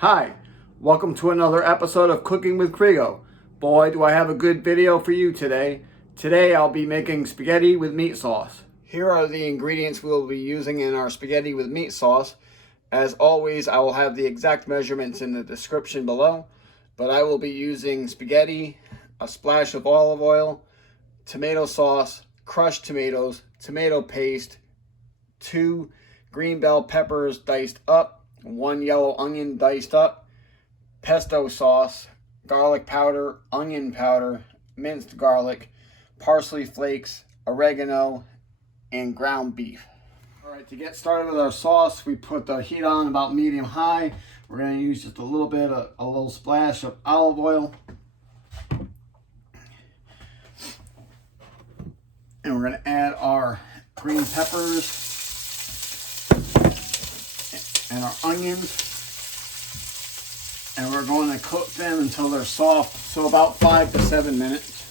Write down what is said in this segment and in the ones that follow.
Hi, welcome to another episode of Cooking with Krigo. Boy, do I have a good video for you today. Today I'll be making spaghetti with meat sauce. Here are the ingredients we'll be using in our spaghetti with meat sauce. As always, I will have the exact measurements in the description below, but I will be using spaghetti, a splash of olive oil, tomato sauce, crushed tomatoes, tomato paste, 2 green bell peppers diced up, 1 yellow onion diced up, pesto sauce, garlic powder, onion powder, minced garlic, parsley flakes, oregano, and ground beef. All right, to get started with our sauce, we put the heat on about medium high. We're going to use just a little splash of olive oil. And we're going to add our green peppers and our onions, and we're going to cook them until they're soft, so about 5 to 7 minutes.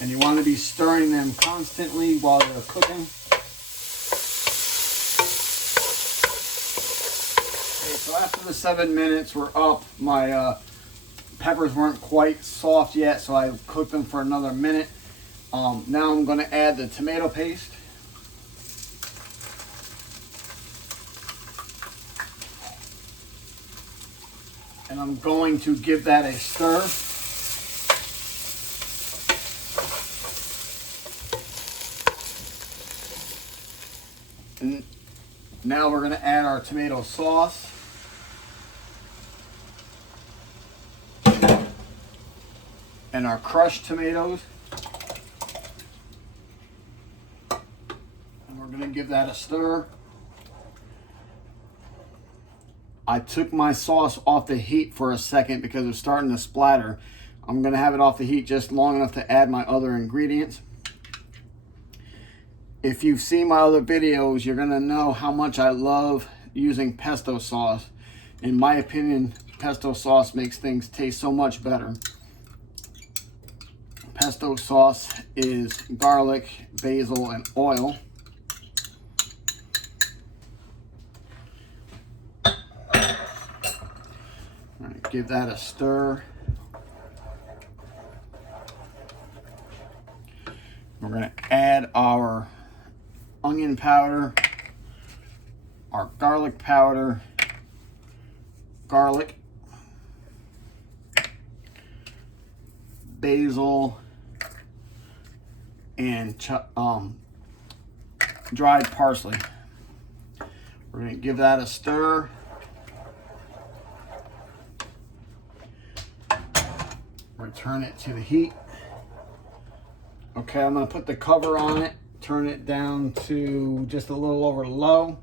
And you want to be stirring them constantly while they're cooking. Okay, so after the 7 minutes were up, my peppers weren't quite soft yet, so I cooked them for another minute. Now I'm going to add the tomato paste. And I'm going to give that a stir. And now we're going to add our tomato sauce. And our crushed tomatoes. And we're going to give that a stir. I took my sauce off the heat for a second because it was starting to splatter. I'm going to have it off the heat just long enough to add my other ingredients. If you've seen my other videos, you're going to know how much I love using pesto sauce. In my opinion, pesto sauce makes things taste so much better. Pesto sauce is garlic, basil, and oil. All right, give that a stir. We're going to add our onion powder, our garlic powder, garlic, basil, and dried parsley. We're going to give that a stir. Return it to the heat. Okay, I'm going to put the cover on it, turn it down to just a little over low,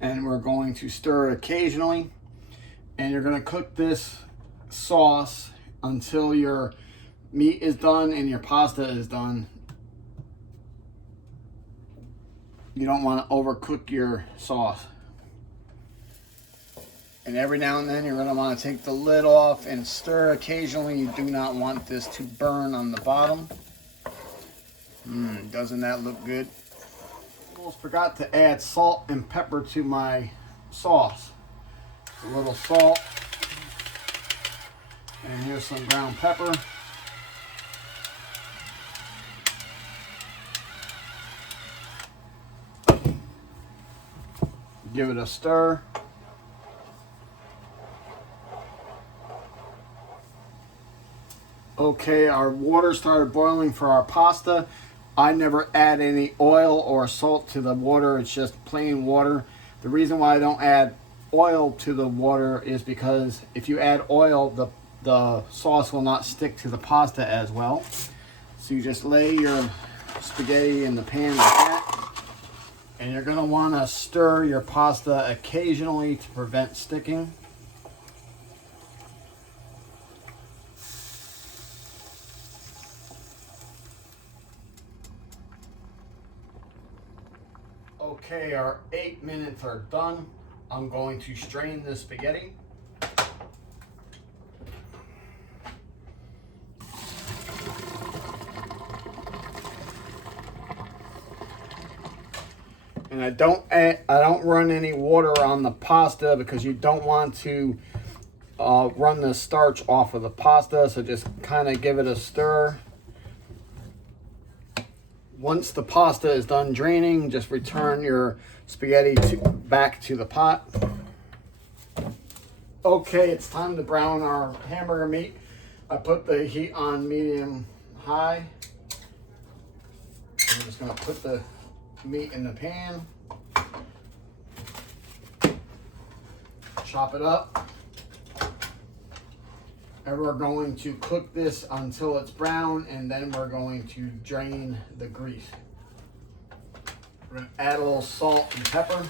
and we're going to stir it occasionally. And you're going to cook this sauce until your meat is done and your pasta is done. You don't want to overcook your sauce. And every now and then you're going to want to take the lid off and stir occasionally. You do not want this to burn on the bottom. Doesn't that look good? Almost forgot to add salt and pepper to my sauce. A little salt. And here's some ground pepper. Give it a stir. Okay, our water started boiling for our pasta. I never add any oil or salt to the water. It's just plain water. The reason why I don't add oil to the water is because if you add oil, the sauce will not stick to the pasta as well. So you just lay your spaghetti in the pan like that. And you're going to want to stir your pasta occasionally to prevent sticking. Okay, our 8 minutes are done. I'm going to strain the spaghetti. And I don't run any water on the pasta because you don't want to run the starch off of the pasta. So just kind of give it a stir. Once the pasta is done draining, just return your spaghetti back to the pot. Okay, it's time to brown our hamburger meat. I put the heat on medium high. I'm just going to put the meat in the pan. Chop it up. And we're going to cook this until it's brown, and then we're going to drain the grease. We're going to add a little salt and pepper.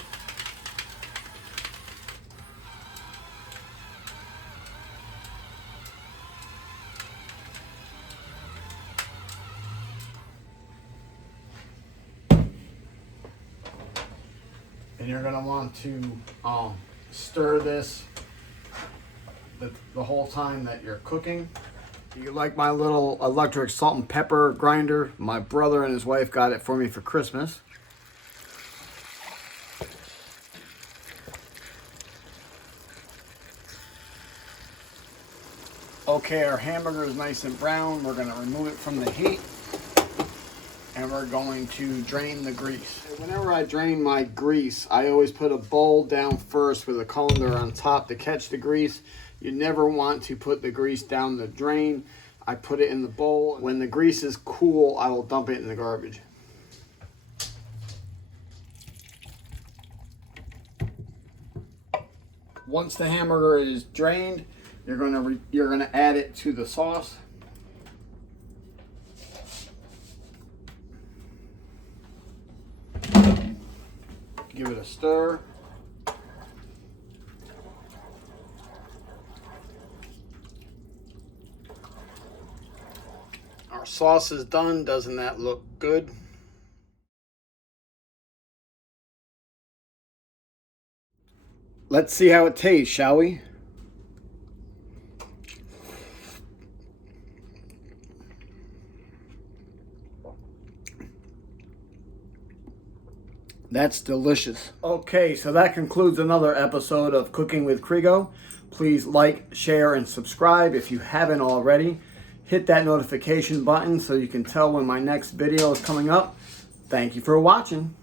And you're going to want to stir this the whole time that you're cooking. You like my little electric salt and pepper grinder? My brother and his wife got it for me for Christmas. Okay, our hamburger is nice and brown. We're going to remove it from the heat. And we're going to drain the grease. Whenever I drain my grease, I always put a bowl down first with a colander on top to catch the grease. You never want to put the grease down the drain. I put it in the bowl. When the grease is cool, I will dump it in the garbage. Once the hamburger is drained, you're gonna add it to the sauce. Give it a stir. Our sauce is done. Doesn't that look good? Let's see how it tastes, shall we? That's delicious. Okay, so that concludes another episode of Cooking with Krigo. Please like, share, and subscribe if you haven't already. Hit that notification button so you can tell when my next video is coming up. Thank you for watching.